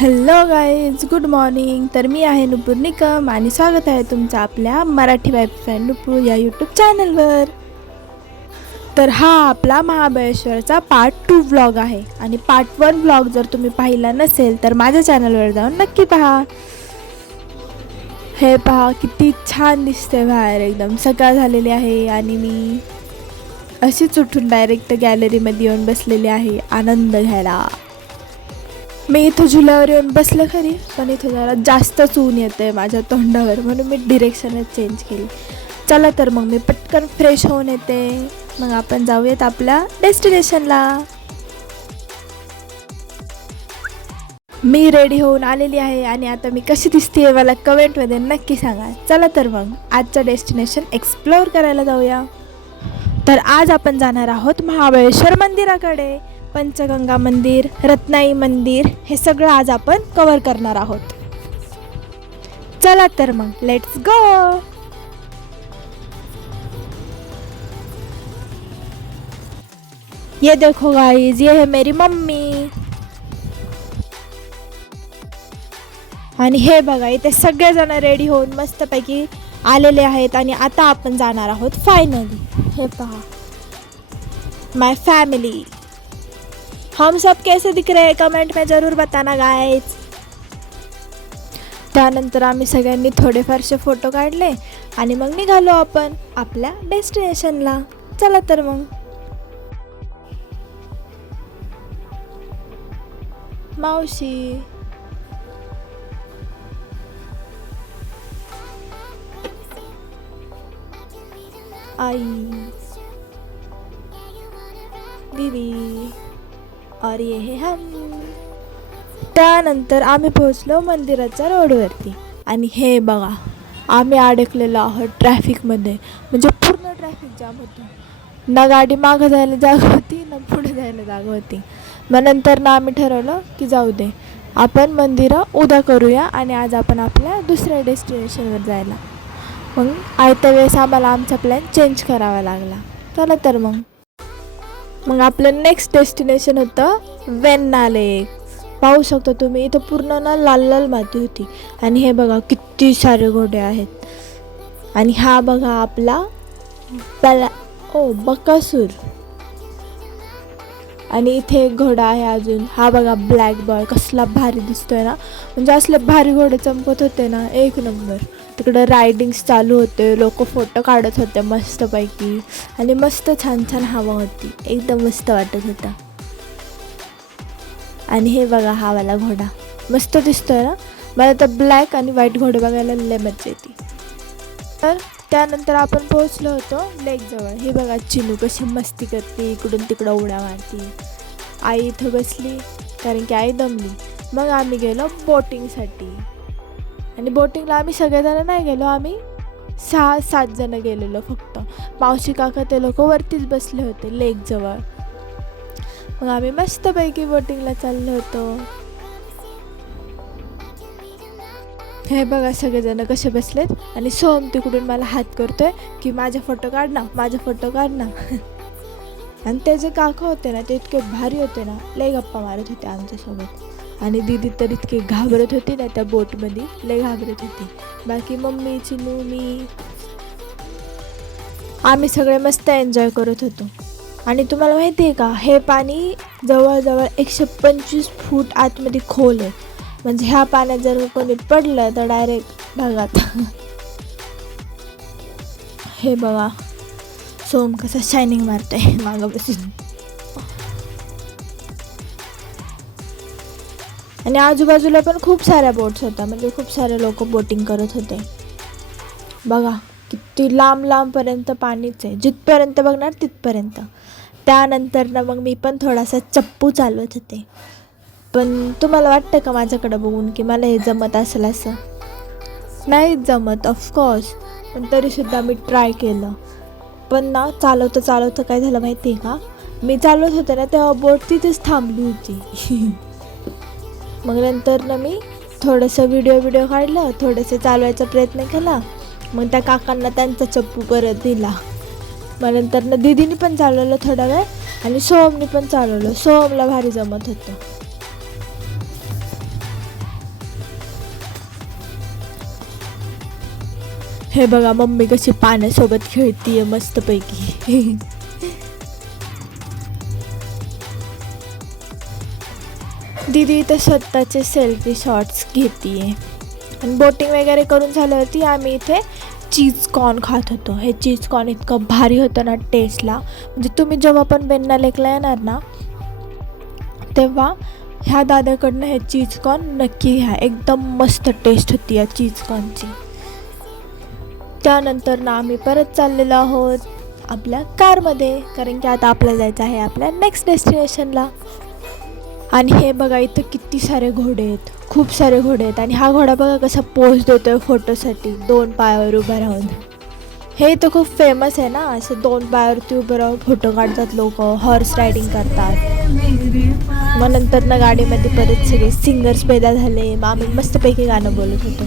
Hello guys, good morning. तर मी आहे नुपूर निकम आणि स्वागत आहे तुमचं आपल्या मराठी वाईफ फ्रेंड नुपूर या यूट्यूब चॅनलवर. तर हा आपला महाबळेश्वरचा पार्ट 2 व्लॉग आहे आणि पार्ट 1 व्लॉग जर तुम्ही पाहिला नसेल तर माझ्या चॅनलवर जाऊन नक्की पहा. हे पहा किती छान दिसते बाहेर, एकदम सकाळ झालेली आहे आणि मी अशीच उठून डायरेक्ट गॅलरीमध्ये येऊन बसलेली आहे आनंद घ्यायला. मी इथं झुल्यावर येऊन बसलं खरी, पण इथं जरा जास्तच ऊन येतं आहे माझ्या तोंडावर, म्हणून मी डिरेक्शनच चेंज केली. चला तर मग मी पटकन फ्रेश होऊन येते, मग आपण जाऊयात आपल्या डेस्टिनेशनला. मी रेडी होऊन आलेली आहे आणि आता मी कशी दिसते मला कमेंटमध्ये नक्की सांगा. चला तर मग आजचं डेस्टिनेशन एक्सप्लोअर करायला जाऊया. तर आज आपण जाणार आहोत महाबळेश्वर मंदिराकडे. पंचगंगा मंदिर, रत्नाई मंदिर हे सगळं आज आपण कव्हर करणार आहोत. चला तर मग लेट्स गो. ये देखो गाइस, ये है मेरी मम्मी. आणि हे बघा, इथे सगळेजण रेडी होऊन मस्तपैकी आलेले आहेत आणि आता आपण जाणार आहोत फायनली. हे पहा, माय फॅमिली. हम सब कैसे दिख रहे हैं कमेंट में ज़रूर बताना गाइज. त्यानंतर आम्ही सगळ्यांनी थोडेफारसे फोटो काढले आणि मग निघालो आपण आपल्या डेस्टिनेशनला. चला तर मग. मावशी, आई, दीदी और ये है हम. त्यानंतर आम्ही पोहोचलो मंदिराच्या रोडवरती आणि हे बघा, आम्ही अडकलेलो आहोत ट्रॅफिकमध्ये. म्हणजे पूर्ण ट्रॅफिक जाम होतं, ना गाडी मागं जायला जागा होती ना पुढे जायला जागा होती. मग नंतर ना आम्ही ठरवलं की जाऊ दे, आपण मंदिरं उद्या करूया आणि आज आपण आपल्या दुसऱ्या डेस्टिनेशनवर जायला. मग आयत्या वेळेस आम्हाला आमचा प्लॅन चेंज करावा लागला. चला तर मग आपलं नेक्स्ट डेस्टिनेशन होतं वेण्णा लेक. पाहू शकता तुम्ही, इथं पूर्ण ना लाल लाल माती होती आणि हे बघा किती सारे घोडे आहेत. आणि हा बघा आपला बकासूर. आणि इथे एक घोडा आहे अजून, हा बघा ब्लॅक बॉय. कसला भारी दिसतोय ना, म्हणजे असले भारी घोडे चमकत होते ना, एक नंबर. तिकडं रायडिंग्स चालू होते, लोक फोटो काढत होते मस्तपैकी आणि मस्त छान छान हवा होती, एकदम मस्त वाटत होता. आणि हे बघा हा वाला घोडा मस्त दिसतोय ना. मला तर ब्लॅक आणि व्हाईट घोडे बघायला लय मजा येते. तर त्यानंतर आपण पोहोचलो होतो लेकजवळ. हे बघा चिनू कशी मस्ती करते, इकडून तिकडं उड्या मारते. आई इथं बसली कारण की आई दमली. मग आम्ही गेलो बोटिंगसाठी आणि बोटिंगला आम्ही सगळेजण नाही गेलो, आम्ही 6-7 जण गेलेलो फक्त. मावशी काका ते लोक वरतीच बसले होते लेकजवळ. मग आम्ही मस्तपैकी बोटिंगला चाललो होतो. हे बघा सगळेजण कसे बसलेत आणि सोम तिकडून मला हात करतोय की माझा फोटो काढ ना, माझा फोटो काढ ना. आणि ते जे काका होते ना ते इतके भारी होते ना, लय गप्पा मारत होते आमच्यासोबत. आणि दीदी तर इतकी घाबरत होती ना त्या बोटमध्ये, लय घाबरत होती. बाकी मम्मी, चिनू, मी, आम्ही सगळे मस्त एन्जॉय करत होतो. आणि तुम्हाला माहिती आहे का, हे पाणी जवळजवळ 125 फूट आतमध्ये खोल आहे. म्हणजे ह्या पाण्यात जर कोणी पडलं तर डायरेक्ट ढगात. हे बघा सोम कसा शायनिंग मारतोय मागं बसून. आणि आजूबाजूला पण खूप साऱ्या बोट्स होत्या, म्हणजे खूप सारे लोक बोटिंग करत होते. बघा किती लांब लांबपर्यंत पाणीच आहे, जिथपर्यंत बघणार तिथपर्यंत. त्यानंतर ना मग मी पण थोडासा चप्पू चालवत होते. पण तुम्हाला वाटतं का माझ्याकडं बघून की मला हे जमत असेल असं? नाही जमत ऑफकोर्स, पण तरीसुद्धा मी ट्राय केलं. पण ना चालवतं चालवतं काय झालं माहिती आहे का, मी चालवत होते ना तेव्हा बोट तिथेच थांबली होती. मग नंतर ना मी थोडंसं व्हिडिओ काढलं, थोडंसं चालवायचा प्रयत्न केला. मग त्या काकांना त्यांचा चप्पू परत दिला. मग नंतर ना दीदीने पण चालवलं थोडा वेळ आणि सोहमने पण चालवलं. सोहमला भारी जमत होतं. हे बघा मम्मी कशी पाण्यासोबत खेळतीये मस्तपैकी. दीदी इथे स्वतःचे सेल्फी शॉट्स घेतीये. आणि बोटिंग वगैरे करून झाल्यावरती आम्ही इथे चीज कॉर्न खात होतो. हे चीज कॉर्न इतकं भारी होतं ना टेस्टला. म्हणजे तुम्ही जेव्हा पण बेन्ना लेकला येणार ना तेव्हा ह्या दादाकडनं हे चीज कॉर्न नक्की घ्या. एकदम मस्त टेस्ट होती या चीज कॉर्नची. त्यानंतर ना आम्ही परत चाललेलो आहोत आपल्या कारमध्ये, कारण की आता आपल्याला जायचं आहे आपल्या नेक्स्ट डेस्टिनेशनला. आणि हे बघा इथं किती सारे घोडे आहेत, खूप सारे घोडे आहेत. आणि हा घोडा बघा कसा पोज देतोय फोटोसाठी 2 पायावर उभं राहून. हे तर खूप फेमस आहे ना, असे 2 पायावरती उभं राहून फोटो काढतात लोक, हॉर्स रायडिंग करतात. मग नंतर ना गाडीमध्ये परत सगळे सिंगर्स पैदा झाले. मग आम्ही मस्तपैकी गाणं बोलत होतो.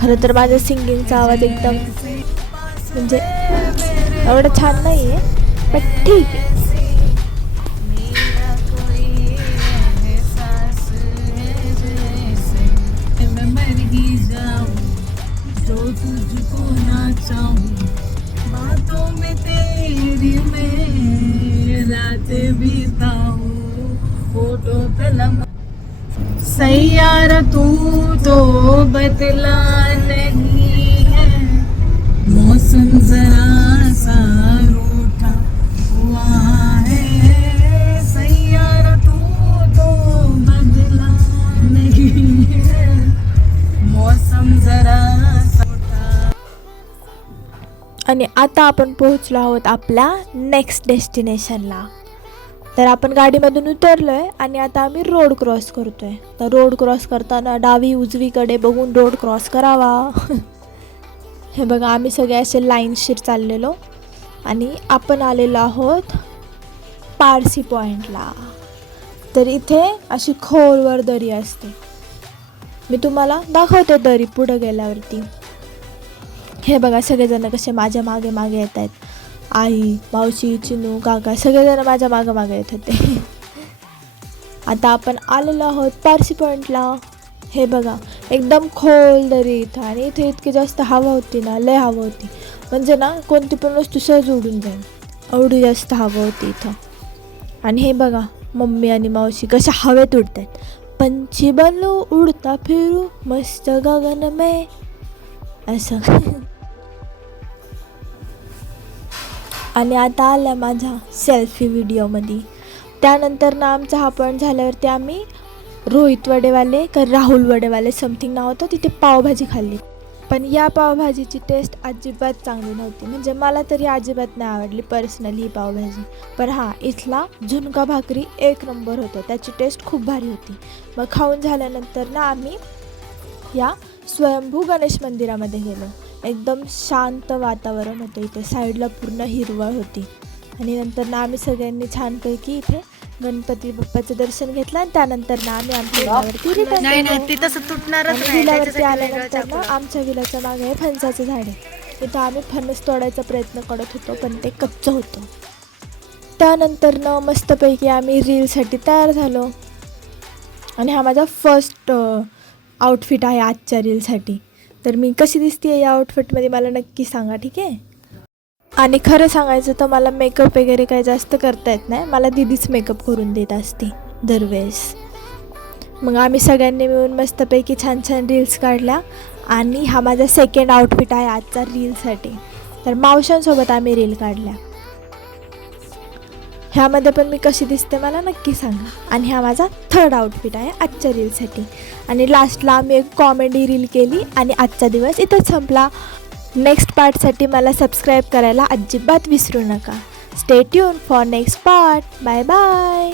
खरं तर माझा सिंगिंगचा आवाज एकदम म्हणजे एवढं छान नाही आहे, पण ठीक आहे. सैयारा तू तो बदला नहीं है, मौसम जरा सा रूठा हुआ है. सैयारा तू तो बदला नहीं है, मौसम जरा सा रूठा. आणि आता आपण पोहोचलो आहोत आपल्या नेक्स्ट डेस्टिनेशनला. तर आपण गाडीमधून उतरलो आहे आणि आता आम्ही रोड क्रॉस करतो आहे. तर रोड क्रॉस करताना डावी उजवीकडे बघून रोड क्रॉस करावा. हे बघा आम्ही सगळे असे लाईनशीर चाललेलो आणि आपण आलेलो आहोत पारसी पॉईंटला. तर इथे अशी खोलवर दरी असते. मी तुम्हाला दाखवते दरी पुढं गेल्यावरती. हे बघा सगळेजण कसे माझ्या मागे मागे येत आहेत. आई, मावशी, चिनू, काका सगळेजण माझ्या मागं मागे येत होते. आता आपण आलेलो आहोत पारसी पॉईंटला. हे बघा एकदम खोल दरी इथं. आणि इथे इतकी जास्त हवा होती ना, लय हवा होती. म्हणजे ना कोणती पण वस्तू सहज उडून जाईल एवढी जास्त हवा होती इथं. आणि हे बघा मम्मी आणि मावशी कशा हवेत उडत आहेत. पंछी बनू उडता फिरू मस्त गगन में असं. आणि आता आल्या माझ्या सेल्फी व्हिडिओमध्ये. त्यानंतर ना आमचा हा पॉईंट झाल्यावरती आम्ही रोहित वडेवाले का राहुल वडेवाले समथिंग नाव होतं तिथे पावभाजी खाल्ली. पण या पावभाजीची टेस्ट अजिबात चांगली नव्हती. म्हणजे मला तरी अजिबात नाही आवडली पर्सनली ही पावभाजी. पण हां इथला झुणका भाकरी 1 नंबर होतं, त्याची टेस्ट खूप भारी होती. मग खाऊन झाल्यानंतर ना आम्ही या स्वयंभू गणेश मंदिरामध्ये गेलो. एकदम शांत वातावरण होतं इथे, साईडला पूर्ण हिरवळ होती. आणि नंतर ना आम्ही सगळ्यांनी छानपैकी इथे गणपती बाप्पाचं दर्शन घेतलं. आणि त्यानंतर ना आम्ही आमच्या विलावरती रिटर्न विलावरती आल्यानंतर ना आमच्या विलाच्या मागे फणसाचं झाड आहे. तिथं आम्ही फणस तोडायचा प्रयत्न करत होतो पण ते कच्चं होतं. त्यानंतर ना मस्तपैकी आम्ही रीलसाठी तयार झालो. आणि हा माझा फर्स्ट आउटफिट आहे आजच्या रीलसाठी. तर मी कशी दिसते या आउटफिटमध्ये मला नक्की सांगा, ठीक आहे. आणि खरं सांगायचं तर मला मेकअप वगैरे काही जास्त करता येत नाही. मला दीदीच मेकअप करून देत असते दरवेळेस. मग आम्ही सगळ्यांनी मिळून मस्तपैकी छान छान रील्स काढल्या. आणि हा माझा सेकंड आउटफिट आहे आजचा रीलसाठी. तर मावशांसोबत आम्ही रील काढल्या. ह्यामध्ये पण मी कशी दिसते मला नक्की सांगा. आणि हा माझा थर्ड आउटफिट आहे आजच्या रीलसाठी. आणि लास्टला आम्ही एक कॉमेडी रील केली आणि आजचा दिवस इथंच संपला. नेक्स्ट पार्टसाठी मला सबस्क्राईब करायला अजिबात विसरू नका. Stay tune for next part. Bye bye.